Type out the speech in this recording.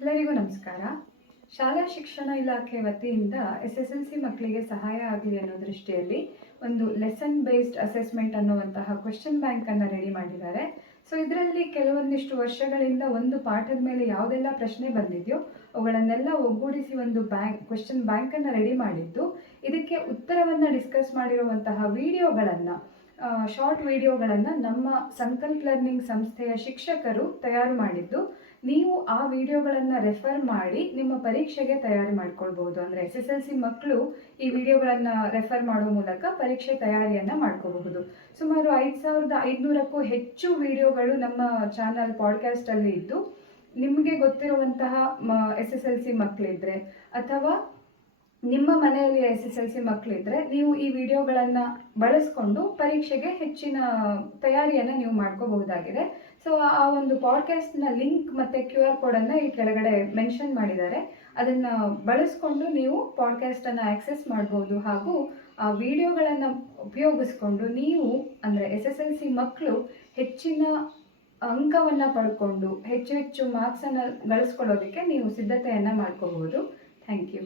ಎಲ್ಲರಿಗೂ ನಮಸ್ಕಾರ. ಶಾಲಾ ಶಿಕ್ಷಣ ಇಲಾಖೆ ವತಿಯಿಂದ SSLC ಮಕ್ಕಳಿಗೆ ಸಹಾಯ ಆಗಲಿ ಅನ್ನೋ ದೃಷ್ಟಿಯಲ್ಲಿ ಒಂದು ಲೆಸನ್ ಬೇಸ್ಡ್ ಅಸೆಸ್ಮೆಂಟ್ ಅನ್ನುವಂತಹ ಕ್ವೆಶ್ಚನ್ ಬ್ಯಾಂಕ್ ಅನ್ನು ರೆಡಿ ಮಾಡಿದ್ದಾರೆ. ಸೊ ಇದರಲ್ಲಿ ಕೆಲವೊಂದಿಷ್ಟು ವರ್ಷಗಳಿಂದ ಒಂದು ಪಾಠದ ಮೇಲೆ ಯಾವುದೆಲ್ಲ ಪ್ರಶ್ನೆ ಬಂದಿದೆಯೋ ಅವುಗಳನ್ನೆಲ್ಲ ಒಗ್ಗೂಡಿಸಿ ಒಂದು ಕ್ವೆಶ್ಚನ್ ಬ್ಯಾಂಕ್ ಅನ್ನು ರೆಡಿ ಮಾಡಿದ್ದು, ಇದಕ್ಕೆ ಉತ್ತರವನ್ನು ಡಿಸ್ಕಸ್ ಮಾಡಿರುವಂತಹ ವಿಡಿಯೋಗಳನ್ನು, ಶಾರ್ಟ್ ವಿಡಿಯೋಗಳನ್ನು ನಮ್ಮ ಸಂಕಲ್ಪ ಲರ್ನಿಂಗ್ ಸಂಸ್ಥೆಯ ಶಿಕ್ಷಕರು ತಯಾರು ಮಾಡಿದ್ದು. ನೀವು ಆ ವಿಡಿಯೋಗಳನ್ನು ರೆಫರ್ ಮಾಡಿ ನಿಮ್ಮ ಪರೀಕ್ಷೆಗೆ ತಯಾರಿ ಮಾಡ್ಕೊಳ್ಬಹುದು. ಅಂದರೆ SSLC ಮಕ್ಕಳು ಈ ವಿಡಿಯೋಗಳನ್ನು ರೆಫರ್ ಮಾಡೋ ಮೂಲಕ ಪರೀಕ್ಷೆ ತಯಾರಿಯನ್ನು ಮಾಡ್ಕೋಬಹುದು. ಸುಮಾರು 5500ಕ್ಕೂ ಹೆಚ್ಚು ವಿಡಿಯೋಗಳು ನಮ್ಮ ಚಾನಲ್ ಪಾಡ್ಕಾಸ್ಟಲ್ಲಿ ಇದ್ದು, ನಿಮಗೆ ಗೊತ್ತಿರುವಂತಹ SSLC ಮಕ್ಕಳಿದ್ರೆ ಅಥವಾ ನಿಮ್ಮ ಮನೆಯಲ್ಲಿ SSLC ಮಕ್ಕಳಿದ್ರೆ ನೀವು ಈ ವಿಡಿಯೋಗಳನ್ನು ಬಳಸ್ಕೊಂಡು ಪರೀಕ್ಷೆಗೆ ಹೆಚ್ಚಿನ ತಯಾರಿಯನ್ನು ನೀವು ಮಾಡ್ಕೋಬಹುದಾಗಿದೆ. ಸೊ ಆ ಒಂದು ಪಾಡ್ಕಾಸ್ಟ್ನ ಲಿಂಕ್ ಮತ್ತು QR ಕೋಡನ್ನು ಈ ಕೆಳಗಡೆ ಮೆನ್ಷನ್ ಮಾಡಿದ್ದಾರೆ. ಅದನ್ನು ಬಳಸ್ಕೊಂಡು ನೀವು ಪಾಡ್ಕಾಸ್ಟನ್ನು ಆಕ್ಸೆಸ್ ಮಾಡ್ಬೋದು. ಹಾಗೂ ಆ ವಿಡಿಯೋಗಳನ್ನು ಉಪಯೋಗಿಸ್ಕೊಂಡು ನೀವು ಅಂದರೆ SSLC ಮಕ್ಕಳು ಹೆಚ್ಚಿನ ಅಂಕವನ್ನು ಪಡ್ಕೊಂಡು ಹೆಚ್ಚು ಹೆಚ್ಚು ಮಾರ್ಕ್ಸನ್ನು ಗಳಿಸ್ಕೊಳ್ಳೋದಕ್ಕೆ ನೀವು ಸಿದ್ಧತೆಯನ್ನು ಮಾಡ್ಕೋಬಹುದು. Thank you.